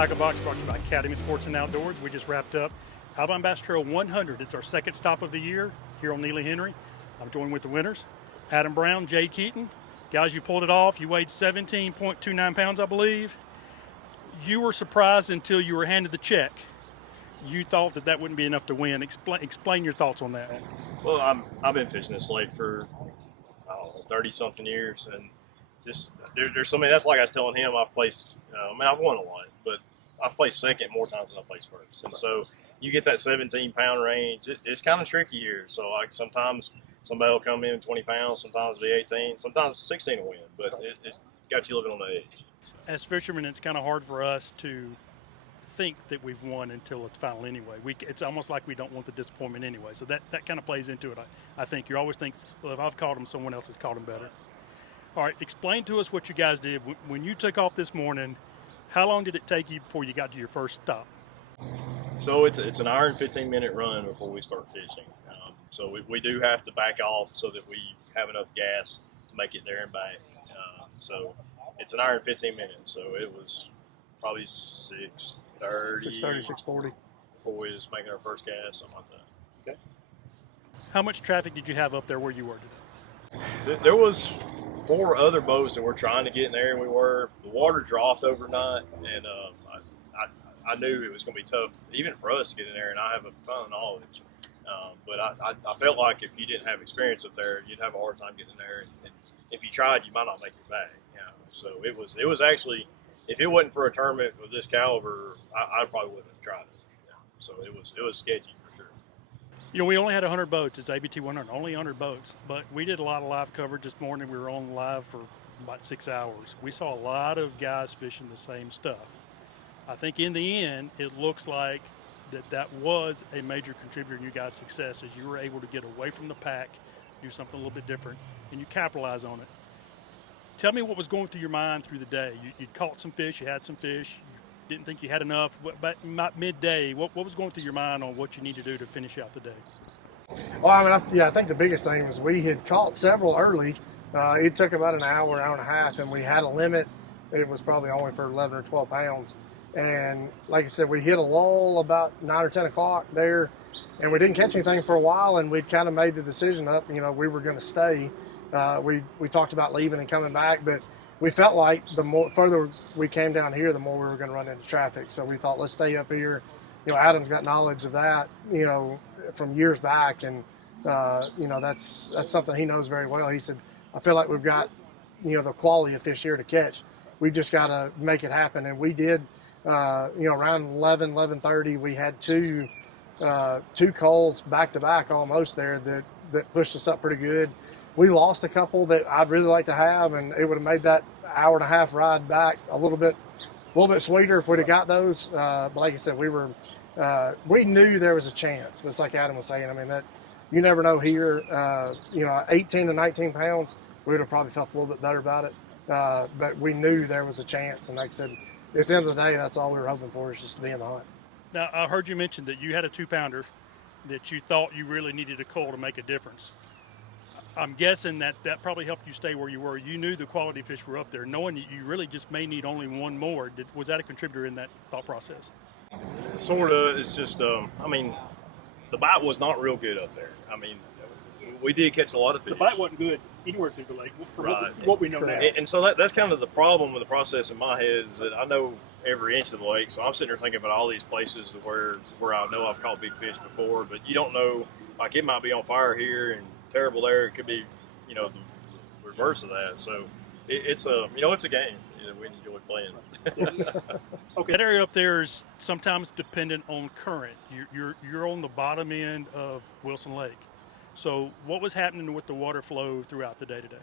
Tackle Box brought to you by Academy Sports and Outdoors. We just wrapped up Alabama Bass Trail 100. It's our second stop of the year here on Neely Henry. I'm joined with the winners, Adam Brown, Jade Keeton. Guys, you pulled it off. You weighed 17.29 pounds, I believe. You were surprised until you were handed the check. You thought that that wouldn't be enough to win. Explain your thoughts on that. Well, I've been fishing this lake for 30-something years, and just there's so many. That's like I was telling him. I've placed. I've won a lot, but I've placed second more times than I placed first. And so you get that 17-pound range. It's kind of tricky here. So like sometimes somebody will come in 20 pounds, sometimes it'll be 18, sometimes 16 will win. But it's got you living on the edge. As fishermen, it's kind of hard for us to think that we've won until it's final anyway. It's almost like we don't want the disappointment anyway. So that kind of plays into it. I think you always think, well, if I've caught them, someone else has caught them better. All right, explain to us what you guys did. When you took off this morning, how long did it take you before you got to your first stop? So it's an hour and 15-minute run before we start fishing. So we do have to back off so that we have enough gas to make it there and back. So it's an hour and 15 minutes. So it was probably 6:30, 6:40. before we was making our first cast, something like that. Okay. How much traffic did you have up there where you were today? There was 4 other boats that were trying to get in there, and the water dropped overnight, and I knew it was going to be tough, even for us to get in there, and I have a ton of knowledge. But I felt like if you didn't have experience up there, you'd have a hard time getting in there, and if you tried, you might not make it back. So it was actually, if it wasn't for a tournament of this caliber, I probably wouldn't have tried it. So it was sketchy for sure. You know, we only had 100 boats. It's ABT 100, only 100 boats. But we did a lot of live coverage this morning. We were on live for about 6 hours. We saw a lot of guys fishing the same stuff. I think in the end, it looks like that was a major contributor in you guys' success, as you were able to get away from the pack, do something a little bit different, and you capitalize on it. Tell me what was going through your mind through the day. You'd caught some fish, you had some fish, you didn't think you had enough, but midday, what was going through your mind on what you need to do to finish out the day? Well, I think the biggest thing was we had caught several early. It took about an hour and a half, and we had a limit. It was probably only for 11 or 12 pounds. And like I said, we hit a lull about 9 or 10 o'clock there, and we didn't catch anything for a while, and we'd kind of made the decision up, we were going to stay. We talked about leaving and coming back, but we felt like the more further we came down here, the more we were going to run into traffic. So we thought, let's stay up here. Adam's got knowledge of that, from years back, and that's something he knows very well. He said, I feel like we've got, the quality of fish here to catch. We just got to make it happen, and we did. Around 11:30, we had two culls back to back almost there that pushed us up pretty good. We lost a couple that I'd really like to have, and it would have made that hour and a half ride back a little bit sweeter if we'd have got those. But like I said, we knew there was a chance. But it's like Adam was saying. That you never know here. 18 to 19 pounds, we would have probably felt a little bit better about it. But we knew there was a chance, and like I said, at the end of the day, that's all we were hoping for, is just to be in the hunt. Now, I heard you mention that you had a 2-pounder that you thought you really needed a cull to make a difference. I'm guessing that probably helped you stay where you were. You knew the quality fish were up there, knowing that you really just may need only one more. Was that a contributor in that thought process? Sort of. It's just, the bite was not real good up there. We did catch a lot of fish. The bite wasn't good anywhere through the lake, right. what we know now. And so that's kind of the problem with the process in my head, is that I know every inch of the lake, so I'm sitting there thinking about all these places where I know I've caught big fish before, but you don't know, like it might be on fire here and terrible there. It could be, the reverse of that. So it's a game that we enjoy playing. Okay, that area up there is sometimes dependent on current. You're on the bottom end of Wilson Lake. So what was happening with the water flow throughout the day today?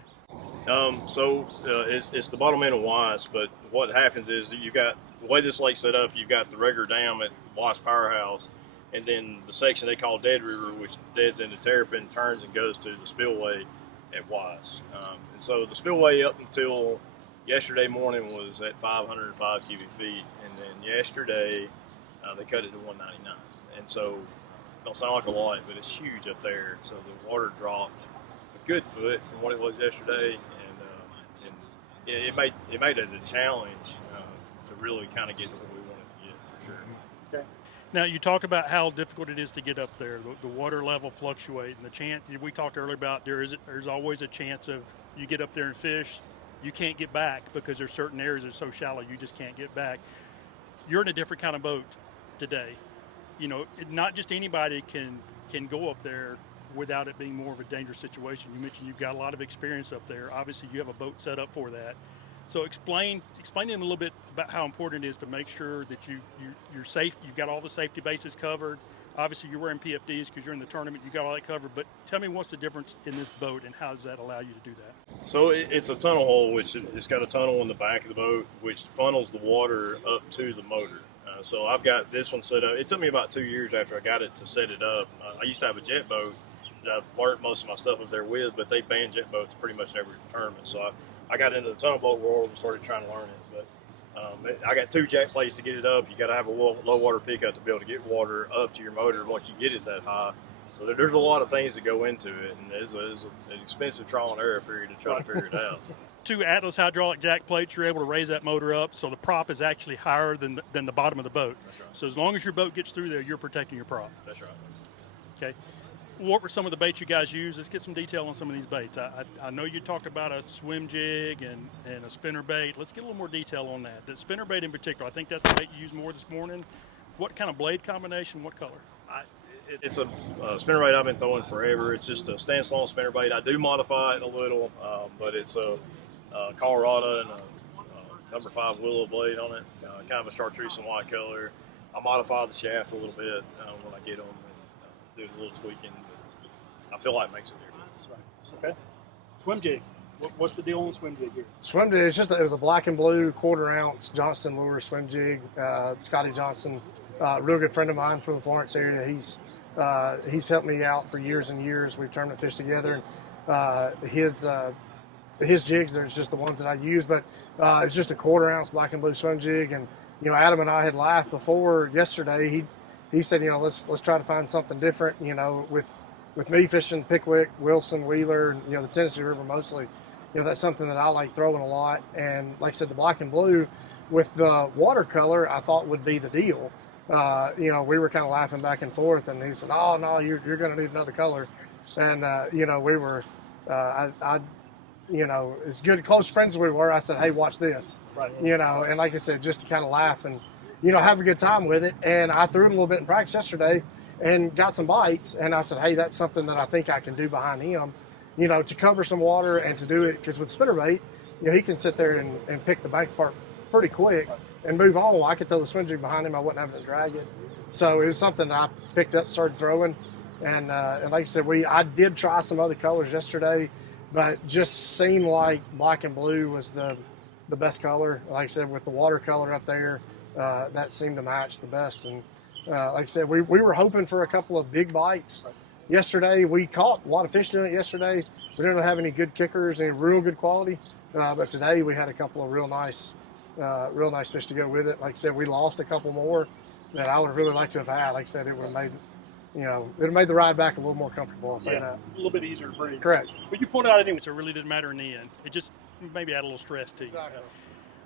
It's the bottom end of Weiss, but what happens is that you've got, the way this lake's set up, you've got the regular dam at Weiss Powerhouse, and then the section they call Dead River, which deads into Terrapin, turns and goes to the spillway at Weiss. And so the spillway up until yesterday morning was at 505 cubic feet, and then yesterday they cut it to 199. And so don't sound like a lot, but it's huge up there. So the water dropped a good foot from what it was yesterday, and it made it a challenge to really kind of get to where we wanted to Now, you talked about how difficult it is to get up there. The water level fluctuate, and the chance we talked earlier about there's always a chance of you get up there and fish, you can't get back because there's certain areas that are so shallow you just can't get back. You're in a different kind of boat today. You know, not just anybody can go up there without it being more of a dangerous situation. You mentioned you've got a lot of experience up there. Obviously, you have a boat set up for that. So explain to them a little bit about how important it is to make sure that you're safe. You've got all the safety bases covered. Obviously, you're wearing PFDs because you're in the tournament. You got all that covered. But tell me, what's the difference in this boat, and how does that allow you to do that? So it's a tunnel hole, which it's got a tunnel in the back of the boat, which funnels the water up to the motor. So I've got this one set up. It took me about 2 years after I got it to set it up. I used to have a jet boat that I've learned most of my stuff up there with, but they ban jet boats pretty much in every tournament. So I got into the tunnel boat world and started trying to learn it. But I got 2 jack plates to get it up. You got to have a low water pickup to be able to get water up to your motor once you get it that high. So there's a lot of things that go into it, and it's an expensive trial and error period to try to figure it out. 2 Atlas hydraulic jack plates, you're able to raise that motor up, so the prop is actually higher than the bottom of the boat. That's right. So as long as your boat gets through there, you're protecting your prop. That's right. Okay. What were some of the baits you guys used? Let's get some detail on some of these baits. I know you talked about a swim jig and a spinner bait. Let's get a little more detail on that. The spinner bait in particular, I think that's the bait you used more this morning. What kind of blade combination? What color? It's a spinner bait I've been throwing forever. It's just a standstill spinner bait. I do modify it a little, but it's a Colorado and a number 5 willow blade on it, kind of a chartreuse and white color. I modify the shaft a little bit when I get them, and do a little tweaking. I feel like it makes a difference. Okay. Swim jig. What's the deal on the swim jig here? Swim jig, it was a black and blue 1/4 ounce Johnston lure swim jig. Scotty Johnson, a real good friend of mine from the Florence area. He's helped me out for years and years. We've tournament fished together, and his jigs, there's just the ones that I use, but it's just a 1/4 ounce black and blue swim jig. And you know, Adam and I had laughed before yesterday. He said, you know, let's try to find something different. You know, with me fishing Pickwick, Wilson, Wheeler, and you know the Tennessee River mostly. You know, that's something that I like throwing a lot. And like I said, the black and blue with the watercolor, I thought would be the deal. You know, we were kind of laughing back and forth, and he said, "Oh no, you're going to need another color." And you know, we were, you know, as good close friends as we were, I said, "Hey, watch this." Right. You know, and like I said, just to kind of laugh and you know have a good time with it. And I threw it a little bit in practice yesterday, and got some bites. And I said, "Hey, that's something that I think I can do behind him." You know, to cover some water and to do it because with spinnerbait, you know, he can sit there and pick the bank part pretty quick and move on. Well, I could throw the swim jig behind him. I wouldn't have to drag it. So it was something that I picked up, started throwing. And like I said, I did try some other colors yesterday, but just seemed like black and blue was the best color. Like I said, with the watercolor up there, that seemed to match the best. And like I said, we were hoping for a couple of big bites. Yesterday, we caught a lot of fish doing it yesterday. We didn't have any good kickers, any real good quality. But today we had a couple of real nice fish to go with it. Like I said, we lost a couple more that I would have really liked to have had. Like I said, it would have made, you know, it would have made the ride back a little more comfortable. I'll say that. A little bit easier to breathe. Correct. But you pulled it out anyway, so it really didn't matter in the end. It just maybe add a little stress to you. Exactly.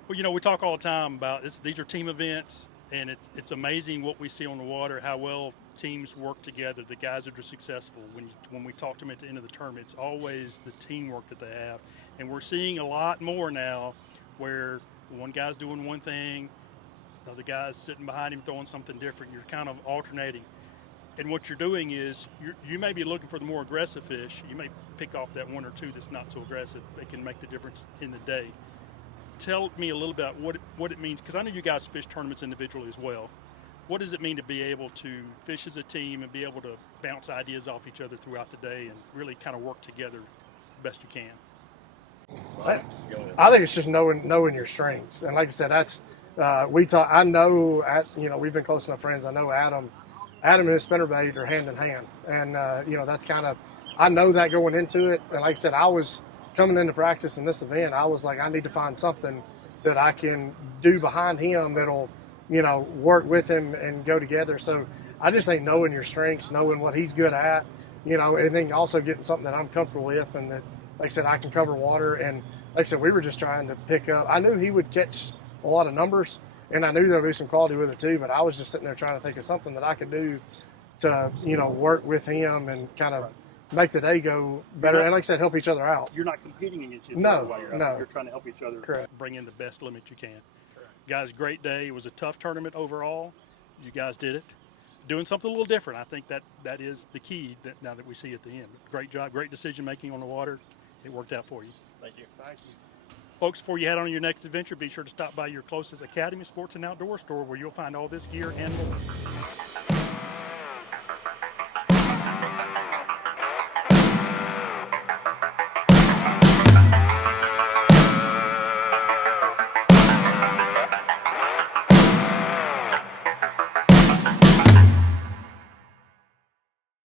Well, you know, we talk all the time about this. These are team events, and it's amazing what we see on the water, how well teams work together, the guys that are successful. When we talk to them at the end of the tournament, it's always the teamwork that they have. And we're seeing a lot more now where one guy's doing one thing, the other guy's sitting behind him throwing something different. You're kind of alternating. And what you're doing is you may be looking for the more aggressive fish. You may pick off that one or two that's not so aggressive. They can make the difference in the day. Tell me a little about what it means, because I know you guys fish tournaments individually as well. What does it mean to be able to fish as a team and be able to bounce ideas off each other throughout the day and really kind of work together best you can? I think it's just knowing your strengths. And like I said, that's we talk. I know, you know, we've been close enough friends. I know Adam and his spinnerbait are hand in hand, and you know that's kind of I know that going into it. And like I said, I was coming into practice in this event. I was like, I need to find something that I can do behind him that'll, you know, work with him and go together. So I just think knowing your strengths, knowing what he's good at, you know, and then also getting something that I'm comfortable with and that, like I said, I can cover water. And like I said, we were just trying to pick up. I knew he would catch a lot of numbers, and I knew there would be some quality with it too. But I was just sitting there trying to think of something that I could do to, work with him and kind of make the day go better. And like I said, help each other out. You're not competing against each No, other while you're out. no. You're trying to help each other. Correct. Bring in the best limit you can. Guys, great day. It was a tough tournament overall. You guys did it. Doing something a little different. I think that is the key now that we see at the end. Great job, great decision making on the water. It worked out for you. Thank you. Thank you. Folks, before you head on your next adventure, be sure to stop by your closest Academy Sports and Outdoor store where you'll find all this gear and more.